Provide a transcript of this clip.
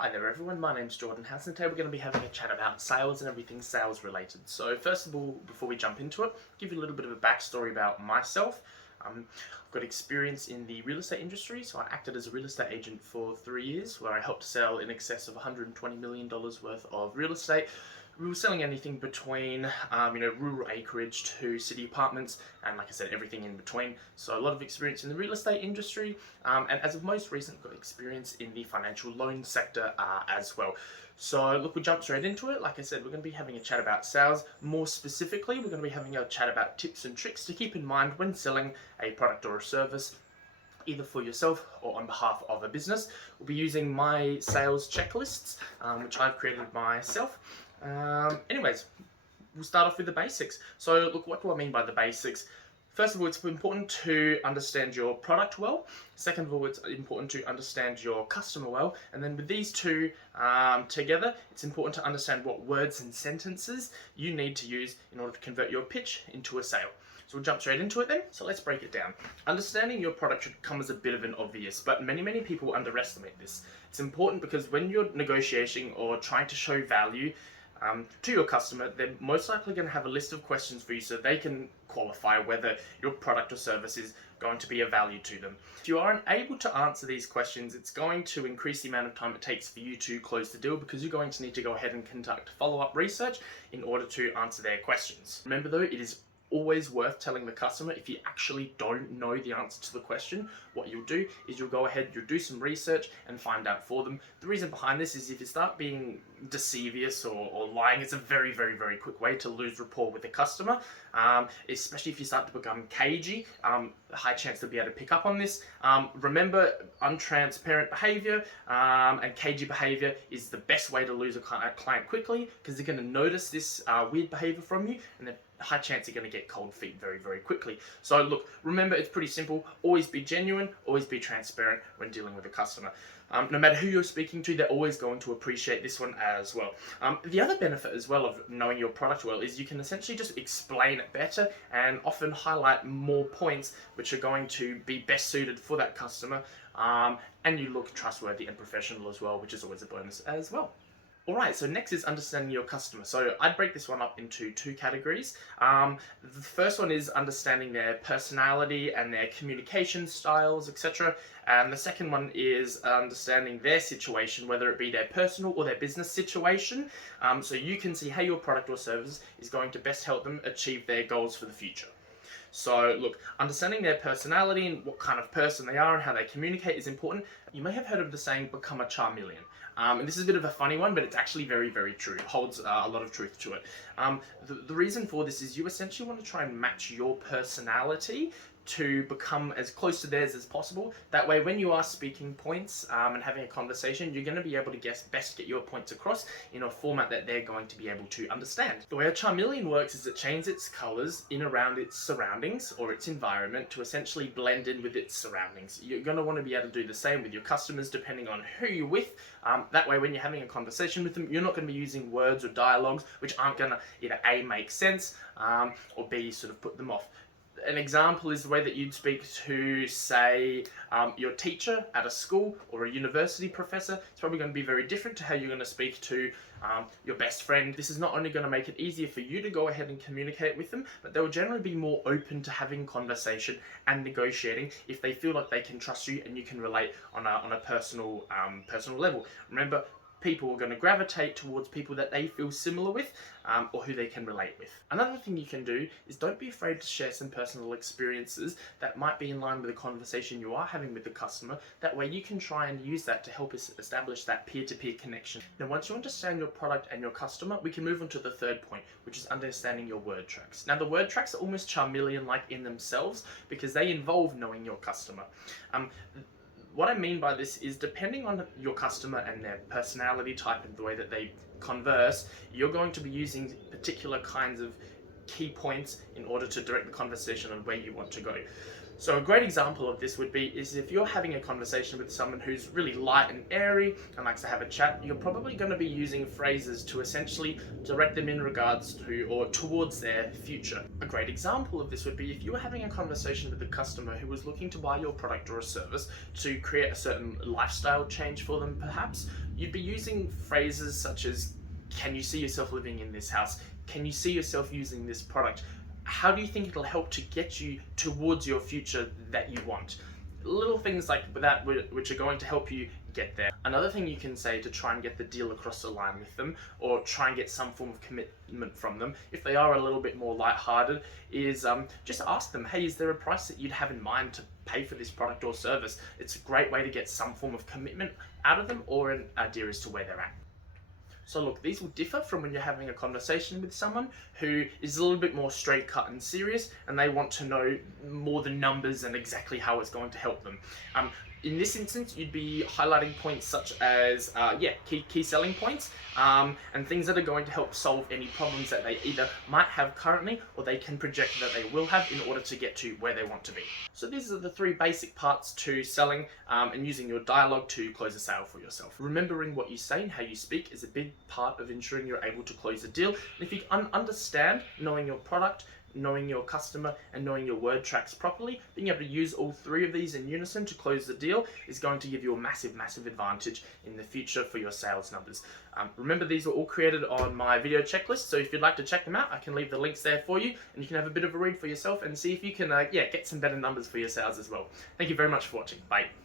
Hi there everyone, my name's Jordan House and today we're going to be having a chat about sales and everything sales related. So first of all, before we jump into it, give you a little bit of a backstory about myself. I've got experience in the real estate industry, so I acted as a real estate agent for 3 years where I helped sell in excess of $120 million worth of real estate. We were selling anything between, rural acreage to city apartments, and like I said, everything in between. So a lot of experience in the real estate industry, and as of most recent, got experience in the financial loan sector as well. So look, we'll jump straight into it. Like I said, we're going to be having a chat about sales. More specifically, we're going to be having a chat about tips and tricks to keep in mind when selling a product or a service, either for yourself or on behalf of a business. We'll be using my sales checklists, which I've created myself. Anyways, we'll start off with the basics. So look, what do I mean by the basics? First of all, it's important to understand your product well. Second of all, it's important to understand your customer well. And then with these two together, it's important to understand what words and sentences you need to use in order to convert your pitch into a sale. So we'll jump straight into it then. So let's break it down. Understanding your product should come as a bit of an obvious, but many people underestimate this. It's important because when you're negotiating or trying to show value to your customer, they're most likely going to have a list of questions for you so they can qualify whether your product or service is going to be of value to them. If you aren't able to answer these questions, it's going to increase the amount of time it takes for you to close the deal because you're going to need to go ahead and conduct follow-up research in order to answer their questions. Remember though, it is always worth telling the customer if you actually don't know the answer to the question. What you'll do is you'll go ahead, you'll do some research and find out for them. The reason behind this is if you start being deceivious or lying, it's a very quick way to lose rapport with the customer, especially if you start to become cagey. High chance they'll be able to pick up on this. Remember, untransparent behavior and cagey behavior is the best way to lose a client quickly because they're going to notice this weird behavior from you, and then high chance you're going to get cold feet very quickly. So look, remember, it's pretty simple. Always be genuine, always be transparent when dealing with a customer. No matter who you're speaking to, they're always going to appreciate this one as well. The other benefit as well of knowing your product well is you can essentially just explain it better and often highlight more points which are going to be best suited for that customer, and you look trustworthy and professional as well, which is always a bonus as well. Alright, so next is understanding your customer. So I'd break this one up into two categories. The first one is understanding their personality and their communication styles, etc. And the second one is understanding their situation, whether it be their personal or their business situation, so you can see how your product or service is going to best help them achieve their goals for the future. So look, understanding their personality and what kind of person they are and how they communicate is important. You may have heard of the saying, become a charmeleon. And this is a bit of a funny one, but it's actually very true. It holds a lot of truth to it. The reason for this is you essentially want to try and match your personality to become as close to theirs as possible. That way, when you are speaking points and having a conversation, you're going to be able to best get your points across in a format that they're going to be able to understand. The way a charmeleon works is it changes its colors in around its surroundings or its environment to essentially blend in with its surroundings. You're going to want to be able to do the same with your customers depending on who you're with. That way, when you're having a conversation with them, you're not going to be using words or dialogues which aren't going to either A, make sense, or B, sort of put them off. An example is the way that you'd speak to, say, your teacher at a school or a university professor. It's probably going to be very different to how you're going to speak to your best friend. This is not only going to make it easier for you to go ahead and communicate with them, but they will generally be more open to having conversation and negotiating if they feel like they can trust you and you can relate on a personal level. Remember, people are going to gravitate towards people that they feel similar with or who they can relate with. Another thing you can do is don't be afraid to share some personal experiences that might be in line with the conversation you are having with the customer. That way you can try and use that to help us establish that peer-to-peer connection. Now, once you understand your product and your customer, we can move on to the third point, which is understanding your word tracks. Now, the word tracks are almost charmeleon-like in themselves because they involve knowing your customer. What I mean by this is depending on your customer and their personality type and the way that they converse, you're going to be using particular kinds of key points in order to direct the conversation on where you want to go. So a great example of this would be is if you're having a conversation with someone who's really light and airy and likes to have a chat, you're probably going to be using phrases to essentially direct them in regards to or towards their future. A great example of this would be if you were having a conversation with a customer who was looking to buy your product or a service to create a certain lifestyle change for them perhaps, you'd be using phrases such as, can you see yourself living in this house? Can you see yourself using this product? How do you think it'll help to get you towards your future that you want? Little things like that which are going to help you get there. Another thing you can say to try and get the deal across the line with them, or try and get some form of commitment from them, if they are a little bit more lighthearted, is just ask them, hey, is there a price that you'd have in mind to pay for this product or service? It's a great way to get some form of commitment out of them, or an idea as to where they're at. So look, these will differ from when you're having a conversation with someone who is a little bit more straight cut and serious, and they want to know more the numbers and exactly how it's going to help them. In this instance, you'd be highlighting points such as, key selling points, and things that are going to help solve any problems that they either might have currently or they can project that they will have in order to get to where they want to be. So these are the three basic parts to selling, and using your dialogue to close a sale for yourself. Remembering what you say and how you speak is a big part of ensuring you're able to close a deal. And if you understand knowing your product, knowing your customer, and knowing your word tracks properly, being able to use all three of these in unison to close the deal is going to give you a massive advantage in the future for your sales numbers. Remember, these were all created on my video checklist, so if you'd like to check them out, I can leave the links there for you, and you can have a bit of a read for yourself and see if you can get some better numbers for your sales as well. Thank you very much for watching. Bye.